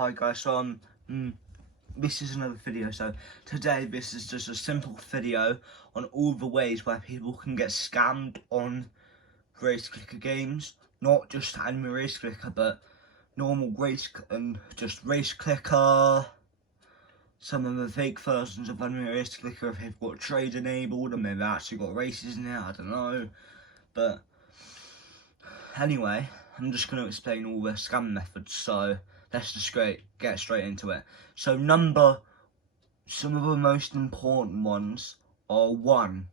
Hi guys, so this is another video. So today this is just a simple video on all the ways where people can get scammed on race clicker games. Not just anime race clicker, but normal race and just race clicker. Some of the fake versions of anime race clicker, if they've got trade enabled and they've actually got races in it, I don't know. But anyway, I'm just going to explain all the scam methods, so let's just get straight into it. So some of the most important ones are 1,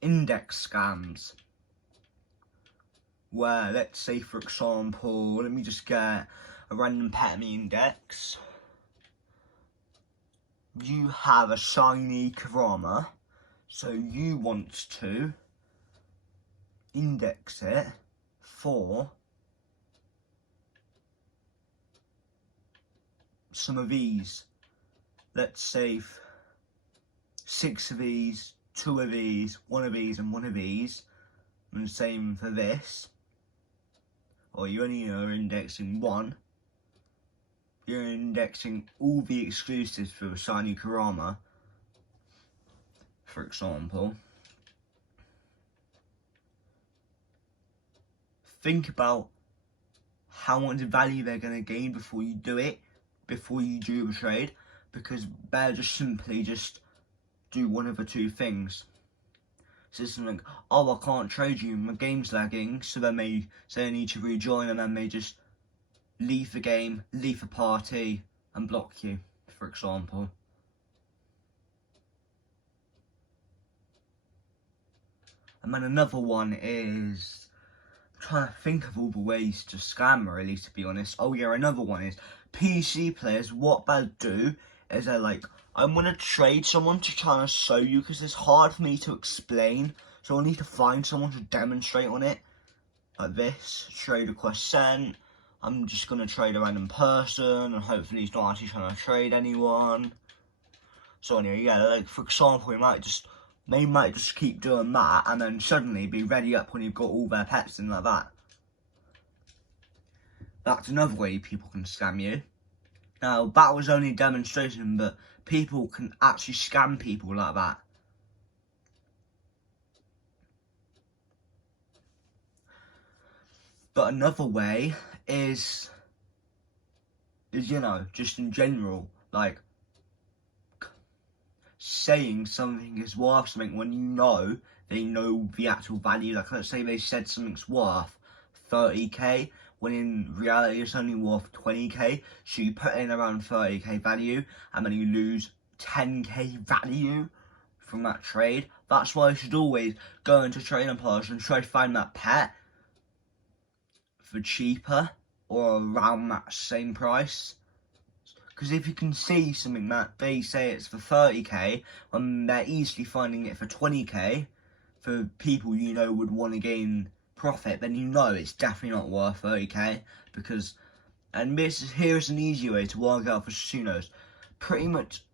index scams. Where, let's say for example, let me just get a random pet me index. You have a shiny Kurama, so you want to index it for some of these. Let's say 6 of these, 2 of these, 1 of these and 1 of these, and same for this. Or you only are indexing 1. You're indexing all the exclusives for the shiny Kurama, for example. Think about how much value they're going to gain before you do it, before you do the trade, because they'll just simply do one of the 2 things. So it's like, oh, I can't trade you, my game's lagging, so then they say I need to rejoin, and then they just leave the game, leave the party, and block you, for example. And then another one is, I'm trying to think of all the ways to scam, really, to be honest. Oh yeah, another one is, PC players, what they'll do is they're like, I'm going to trade someone to try and show you, because it's hard for me to explain, so I need to find someone to demonstrate on it. Like this, trade request sent, I'm just going to trade a random person, and hopefully he's not actually trying to trade anyone. So anyway, yeah, like for example, they might just keep doing that, and then suddenly be ready up when you've got all their pets and like that. That's another way people can scam you. Now, that was only a demonstration, but people can actually scam people like that. But another way is, you know, just in general, like, saying something is worth something when you know they know the actual value. Like, let's say they said something's worth 30k, when in reality it's only worth 20k, so you put in around 30k value, and then you lose 10k value from that trade. That's why you should always go into Trading Plus and try to find that pet for cheaper, or around that same price. Because if you can see something that they say it's for 30k, when they're easily finding it for 20k, for people you know would want to gain profit, then you know it's definitely not worth 30k. Because, and here's an easy way to work out for Susunos. Pretty much,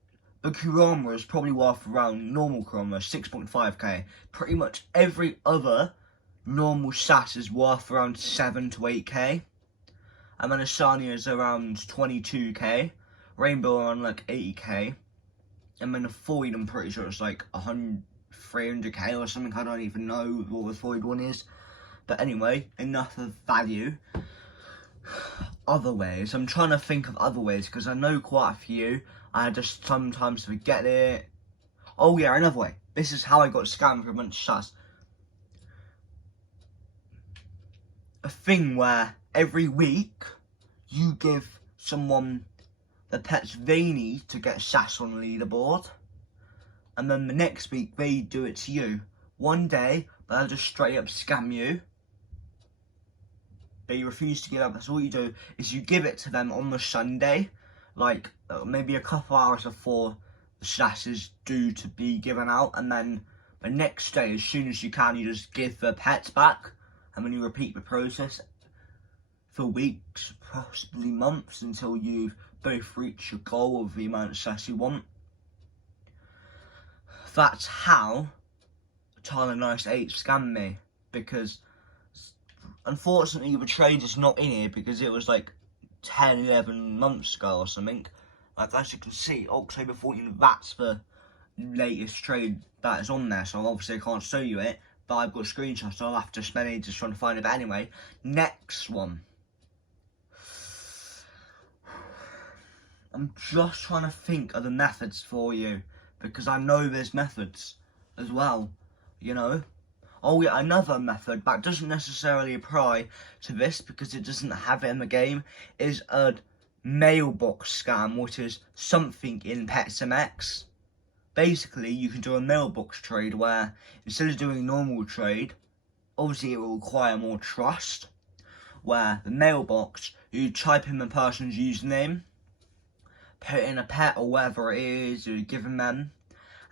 the Kurama is probably worth around, normal Kurama, 6.5k. Pretty much every other normal SAS is worth around 7 to 8k. And then Asania is around 22k. Rainbow around like 80k. And then a Void, I'm pretty sure it's like 300k or something. I don't even know what the Void one is. But anyway, enough of value. Other ways, I'm trying to think of other ways, because I know quite a few. I just sometimes forget it. Oh yeah, another way. This is how I got scammed for a bunch of shots. A thing where every week you give someone the pets they need to get SAS on the leaderboard, and then the next week they do it to you. One day they'll just straight up scam you. They refuse to give up. That's all you do, is you give it to them on the Sunday, like maybe a couple hours before the SAS is due to be given out, and then the next day, as soon as you can, you just give the pets back, and then you repeat the process for weeks, possibly months, until you've both reached your goal of the amount of SAS you want. That's how Tyler Nice 8 scammed me, because unfortunately the trade is not in here, because it was like 10, 11 months ago or something. Like, as you can see, October 14th, that's the latest trade that is on there, so obviously I can't show you it, but I've got screenshots, so I'll have to spend ages trying to find it. But anyway, next one. I'm just trying to think of the methods for you, because I know there's methods as well, you know. Oh yeah, another method that doesn't necessarily apply to this because it doesn't have it in the game is a mailbox scam, which is something in PetsMX. Basically, you can do a mailbox trade where instead of doing normal trade, obviously it will require more trust, where the mailbox, you type in the person's username, put in a pet or whatever it is you're giving them,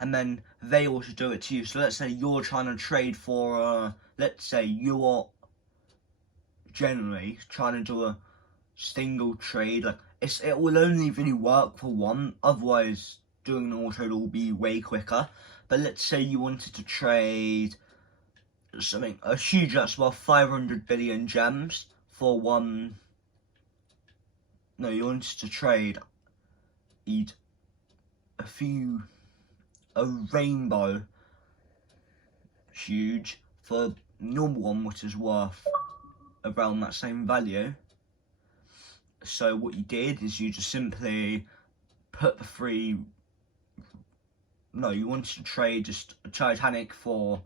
and then they also do it to you. So let's say you're trying to trade for, let's say you're generally trying to do a single trade. Like, it will only really work for one, otherwise doing an auto trade will be way quicker. But let's say you wanted to trade something, a huge, that's worth 500 billion gems for one. No, you wanted to trade a rainbow huge for a normal one, which is worth around that same value. So what you did is you just simply put the you wanted to trade just a Titanic for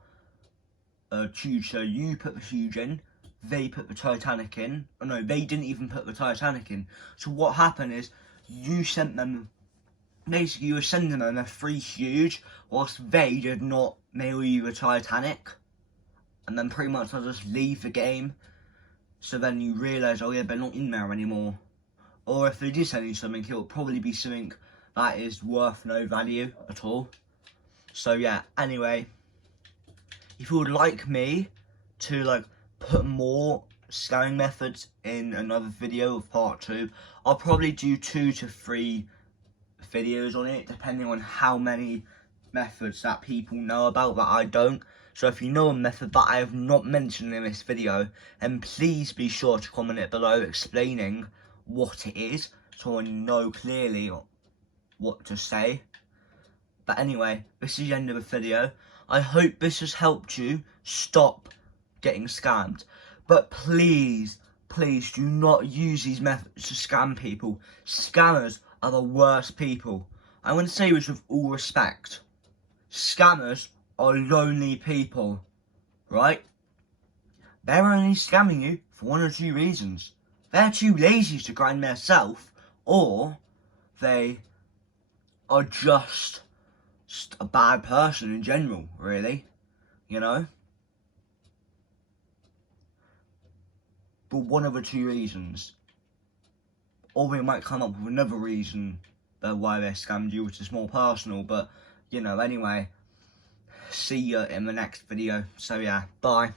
a huge, so you put the huge in, they put the Titanic in. Oh no, they didn't even put the Titanic in. So what happened is you sent them, basically you were sending them a free huge whilst they did not mail you the Titanic, and then pretty much they'll just leave the game. So then you realise, oh yeah, they're not in there anymore. Or if they did send you something, it will probably be something that is worth no value at all. So yeah, anyway, if you would like me to put more scamming methods in another video of part 2, I'll probably do 2 to 3 videos on it, depending on how many methods that people know about that I don't. So if you know a method that I have not mentioned in this video, then please be sure to comment it below explaining what it is, so I know clearly what to say. But anyway, this is the end of the video. I hope this has helped you stop getting scammed. But please, please do not use these methods to scam people. Scammers are the worst people. I want to say this with all respect. Scammers are lonely people, right? They're only scamming you for 1 or 2 reasons. They're too lazy to grind themselves, or they are just a bad person in general, really, you know? For 1 of the 2 reasons. Or they might come up with another reason why they scammed you, which is more personal, but, you know, anyway. See you in the next video. So yeah, bye.